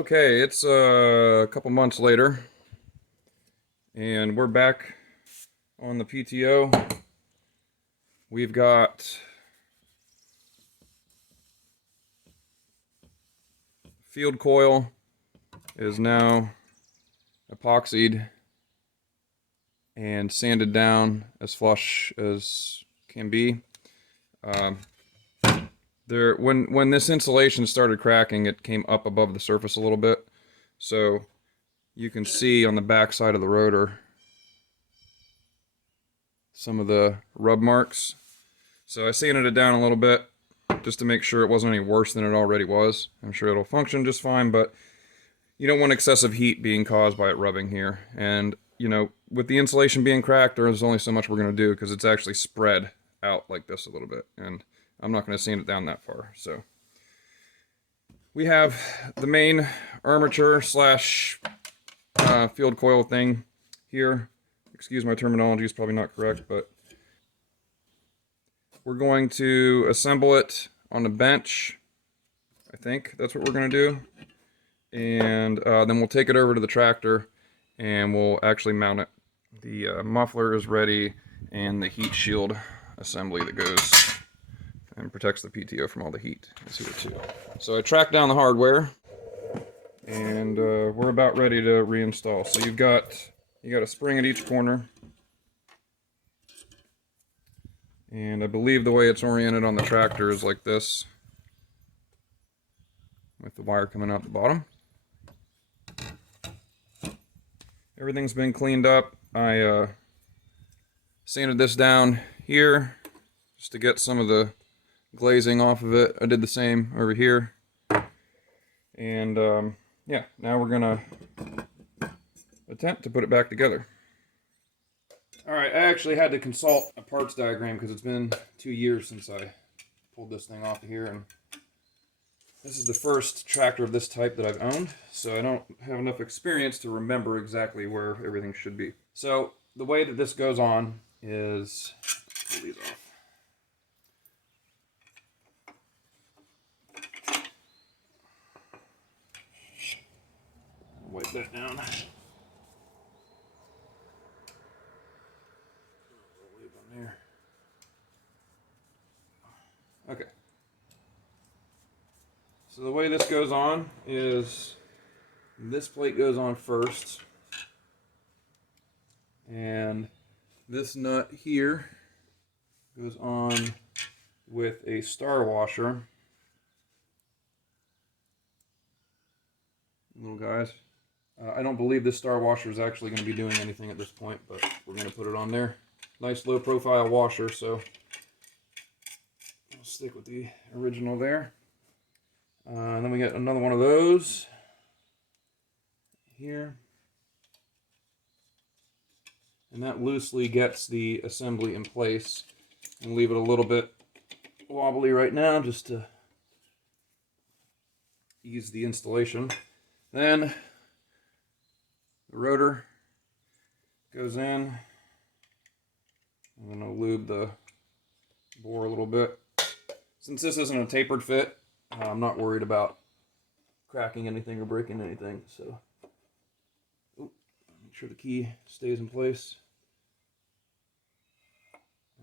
Okay, it's a couple months later, and we're back on the PTO. We've got field coil is now epoxied and sanded down as flush as can be. When this insulation started cracking, it came up above the surface a little bit, so you can see on the back side of the rotor some of the rub marks. So I sanded it down a little bit just to make sure it wasn't any worse than it already was. I'm sure it'll function just fine, but you don't want excessive heat being caused by it rubbing here. And, you know, with the insulation being cracked, there's only so much we're going to do because it's actually spread out like this a little bit. And I'm not going to sand it down that far. So we have the main armature slash field coil thing here. Excuse my terminology, it's probably not correct, but we're going to assemble it on the bench. I think that's what we're going to do. And then we'll take it over to the tractor and we'll actually mount it. The muffler is ready, and the heat shield assembly that goes and protects the PTO from all the heat is here too. So I tracked down the hardware, and we're about ready to reinstall. So you got a spring at each corner, and I believe the way it's oriented on the tractor is like this, with the wire coming out the bottom. Everything's been cleaned up. I sanded this down here just to get some of the glazing off of it. I did the same over here. And yeah, now we're gonna attempt to put it back together. Alright, I actually had to consult a parts diagram because it's been 2 years since I pulled this thing off of here, and this is the first tractor of this type that I've owned, so I don't have enough experience to remember exactly where everything should be. So the way that this goes on is, pull these off. Wipe that down. Leave on there. Okay. So the way this goes on is this plate goes on first, and this nut here goes on with a star washer. Little guys. I don't believe this star washer is actually going to be doing anything at this point, but we're going to put it on there. Nice low profile washer, so I'll stick with the original there. And then we get another one of those here. And that loosely gets the assembly in place. And leave it a little bit wobbly right now just to ease the installation. Then the rotor goes in. I'm going to lube the bore a little bit. Since this isn't a tapered fit, I'm not worried about cracking anything or breaking anything. So, make sure the key stays in place.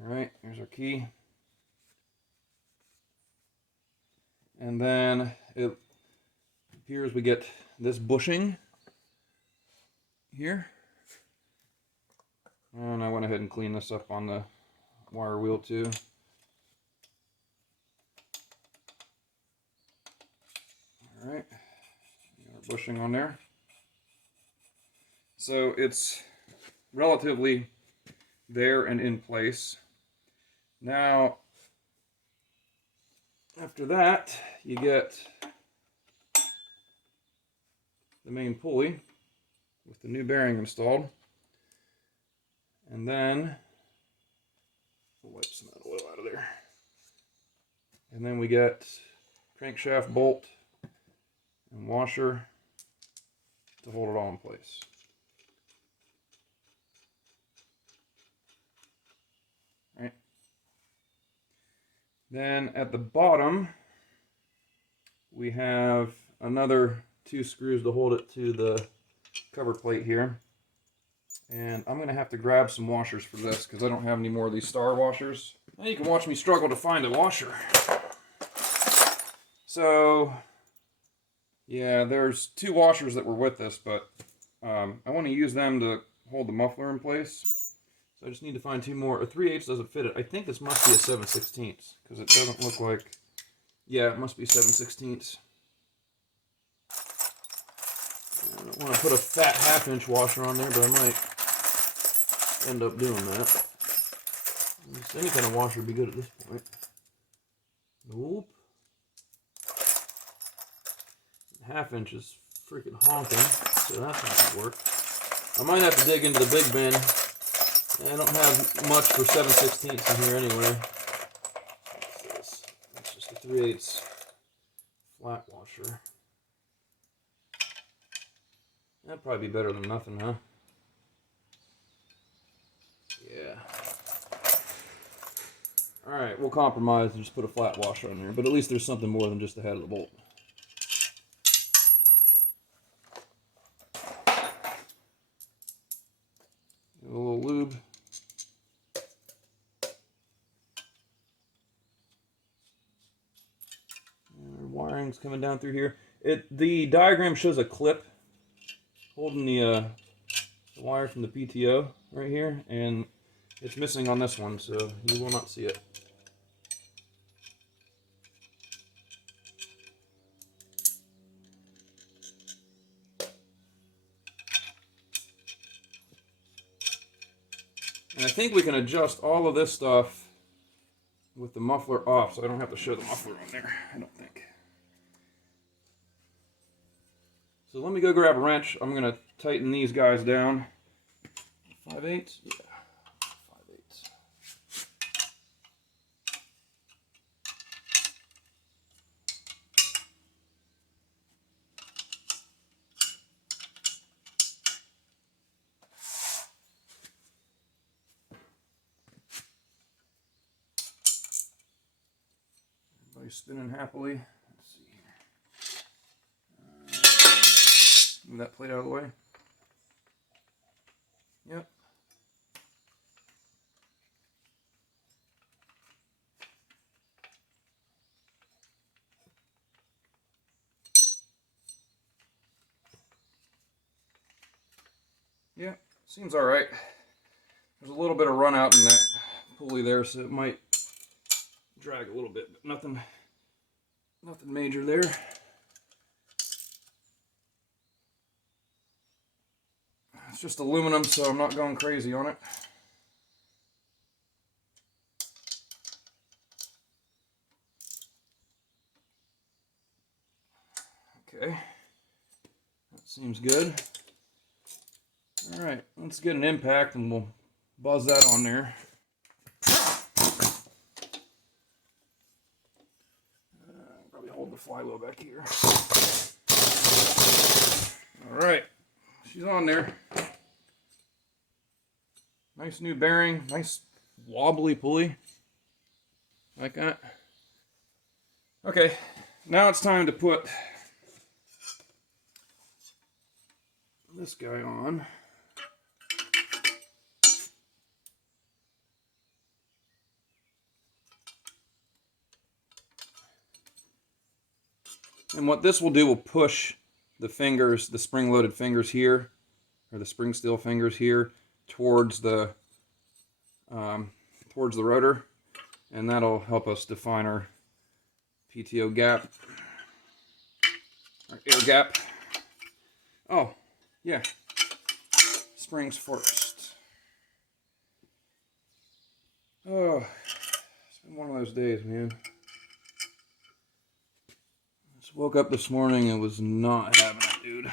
Alright, here's our key. And then it appears we get this bushing here. And I went ahead and cleaned this up on the wire wheel too. Alright, our bushing on there. So it's relatively there and in place. Now, after that, you get the main pulley with the new bearing installed. And then, we'll wipe some of that oil out of there. And then we get crankshaft bolt and washer to hold it all in place. All right. Then at the bottom, we have another 2 screws to hold it to the cover plate here. And I'm going to have to grab some washers for this because I don't have any more of these star washers. Now you can watch me struggle to find a washer. So, yeah, there's 2 washers that were with this, but I want to use them to hold the muffler in place. So I just need to find 2 more. A 3/8 doesn't fit it. I think this must be a 7/16 because it doesn't look like... Yeah, it must be 7/16. I don't want to put a fat 1/2-inch washer on there, but I might end up doing that. Any kind of washer would be good at this point. Nope. 1/2 inch is freaking honking, so that's not gonna work. I might have to dig into the big bin. I don't have much for 7/16 in here anyway. What's this? That's just a 3/8 flat washer. That'd probably be better than nothing, huh? Yeah. Alright, we'll compromise and just put a flat washer on there, but at least there's something more than just the head of the bolt. A little lube. And our wiring's coming down through here. The diagram shows a clip holding the wire from the PTO right here, and it's missing on this one, so you will not see it. And I think we can adjust all of this stuff with the muffler off, so I don't have to show the muffler on there, I don't think. So let me go grab a wrench. I'm going to tighten these guys down. 5/8? Yeah, 5/8. Everybody's spinning happily. Let's see here. Move that plate out of the way. Yep. Yeah, seems all right. There's a little bit of run out in that pulley there, so it might drag a little bit, but nothing major there. It's just aluminum, so I'm not going crazy on it. Okay, that seems good. All right, let's get an impact and we'll buzz that on there. Probably hold the flywheel back here. All right, she's on there. Nice new bearing, nice wobbly pulley, like that. Okay, now it's time to put this guy on. And what this will do will push the fingers, the spring-loaded fingers here, or the spring steel fingers here, towards the rotor, and that'll help us define our PTO gap, our air gap. Oh, yeah, springs first. Oh, it's been one of those days, man. Just woke up this morning and was not having it, dude.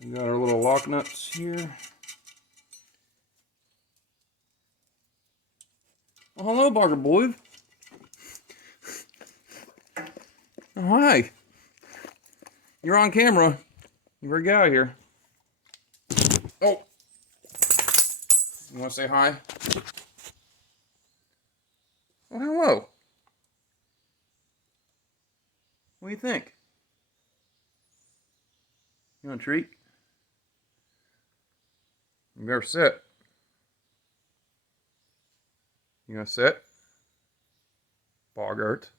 We got our little lock nuts here. Oh, hello, Barker boy. Oh, hi. You're on camera. You better get out of here. Oh. You want to say hi? Oh, hello. What do you think? You want a treat? You better sit. You gonna sit? Boggart.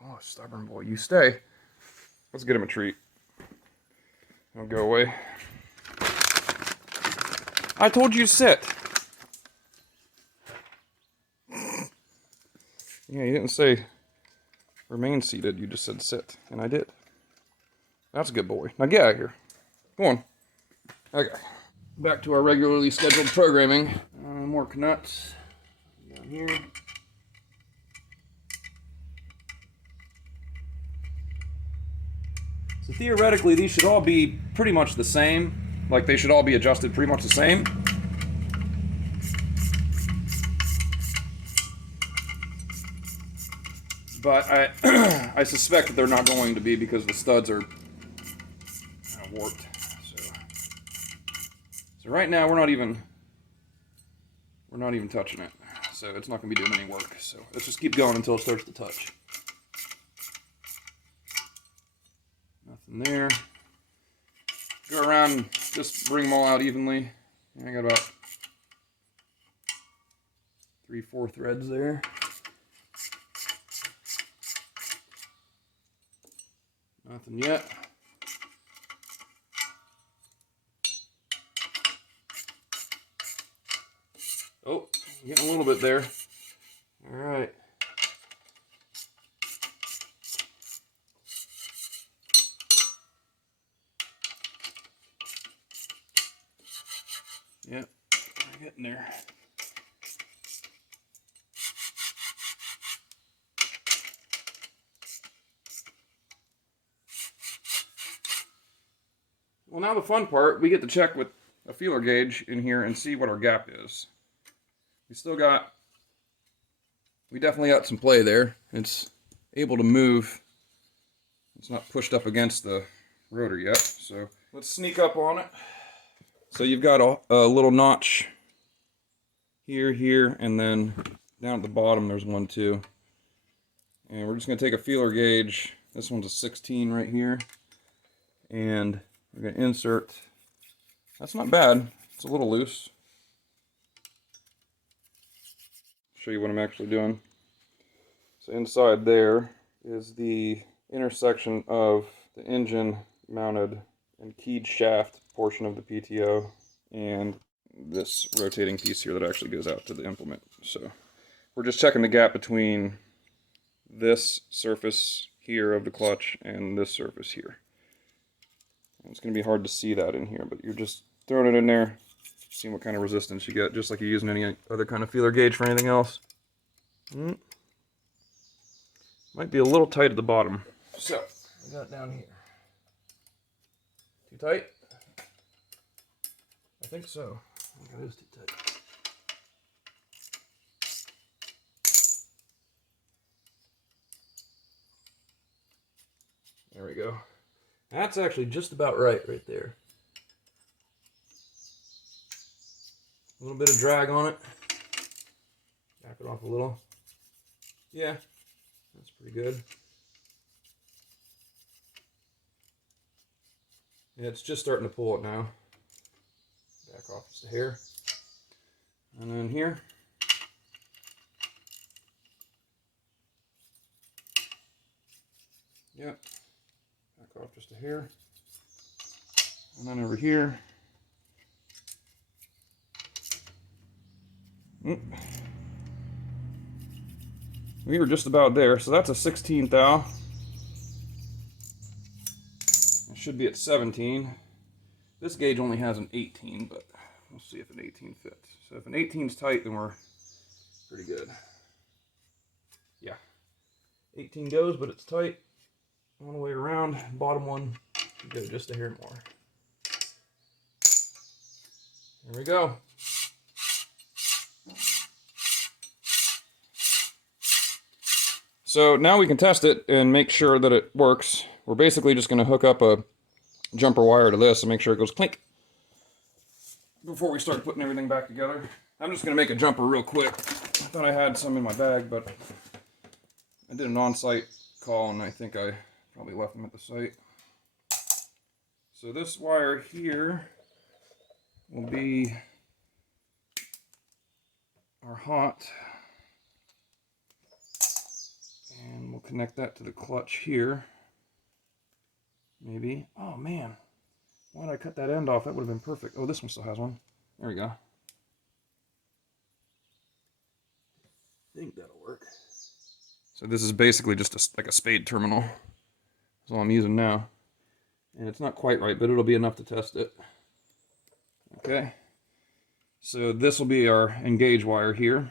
Oh, stubborn boy. You stay. Let's get him a treat. Don't go away. I told you to sit. Yeah, you didn't say remain seated. You just said sit. And I did. That's a good boy. Now get out of here. Come on. Okay. Back to our regularly scheduled programming. More nuts down here. So theoretically, these should all be pretty much the same. Like, they should all be adjusted pretty much the same. But I suspect that they're not going to be because the studs are kind of warped. So right now we're not even touching it. So it's not going to be doing any work. So let's just keep going until it starts to touch. Nothing there. Go around, just bring them all out evenly. I got about 3-4 threads there. Nothing yet. Oh, getting a little bit there. All right. Yep, we're getting there. Well, now the fun part, we get to check with a feeler gauge in here and see what our gap is. We definitely got some play there. It's able to move. It's not pushed up against the rotor yet, so let's sneak up on it. So you've got a little notch here, and then down at the bottom there's one too. And we're just going to take a feeler gauge. This one's a 16 right here. And we're going to insert. That's not bad. It's a little loose. Show you what I'm actually doing. So inside there is the intersection of the engine mounted and keyed shaft portion of the PTO and this rotating piece here that actually goes out to the implement. So we're just checking the gap between this surface here of the clutch and this surface here. And it's going to be hard to see that in here, but you're just throwing it in there, seeing what kind of resistance you get, just like you're using any other kind of feeler gauge for anything else. Might be a little tight at the bottom. So, I got it down here. Too tight? I think so. I think it is too tight. There we go. That's actually just about right there. A little bit of drag on it. Back it off a little. Yeah, that's pretty good. Yeah, it's just starting to pull it now. Back off just a hair. And then here. Yep. Back off just a hair. And then over here. We were just about there, so that's a 16th thou. It should be at 17. This gauge only has an 18, but we'll see if an 18 fits. So if an 18 is tight, then we're pretty good. Yeah, 18 goes, but it's tight all the way around. Bottom one should go just a hair more. There we go. So now we can test it and make sure that it works. We're basically just going to hook up a jumper wire to this and make sure it goes clink before we start putting everything back together. I'm just going to make a jumper real quick. I thought I had some in my bag, but I did an on-site call and I think I probably left them at the site. So this wire here will be our hot, and we'll connect that to the clutch here. Maybe. Oh man, why did I cut that end off? That would have been perfect. Oh, this one still has one. There we go. I think that'll work. So this is basically just like a spade terminal. That's all I'm using now. And it's not quite right, but it'll be enough to test it. Okay. So this will be our engage wire here.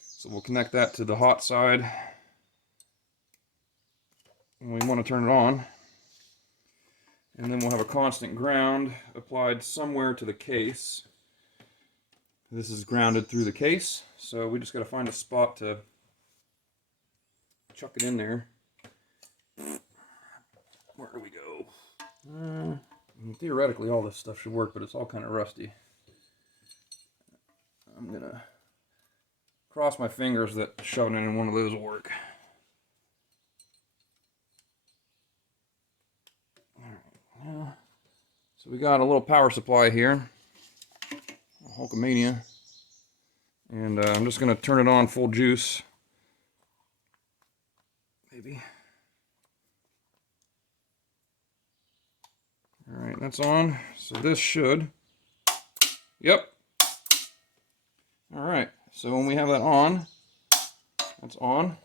So we'll connect that to the hot side. And we want to turn it on. And then we'll have a constant ground applied somewhere to the case. This is grounded through the case, so we just got to find a spot to chuck it in there. Where do we go? Theoretically, all this stuff should work, but it's all kind of rusty. I'm going to cross my fingers that shoving it in one of those will work. Yeah. So we got a little power supply here, a Hulkamania, and I'm just going to turn it on full juice, maybe. All right, that's on. So this should, yep. All right, so when we have that on, that's on.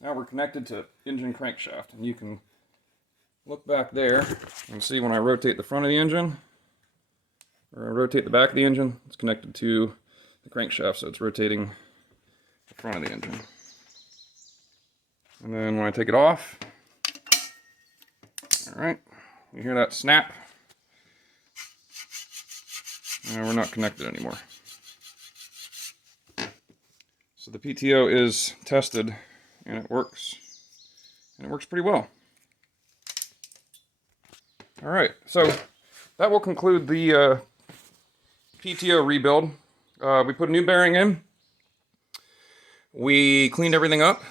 Now we're connected to engine crankshaft, and you can look back there and see when I rotate the front of the engine, or I rotate the back of the engine, it's connected to the crankshaft, so it's rotating the front of the engine. And then when I take it off, all right, you hear that snap? And we're not connected anymore. So the PTO is tested, and it works. And it works pretty well. All right, so that will conclude the PTO rebuild. We put a new bearing in. We cleaned everything up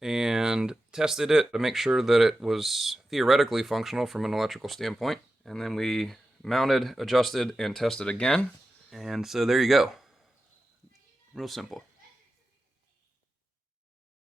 and tested it to make sure that it was theoretically functional from an electrical standpoint. And then we mounted, adjusted, and tested again. And so there you go. Real simple.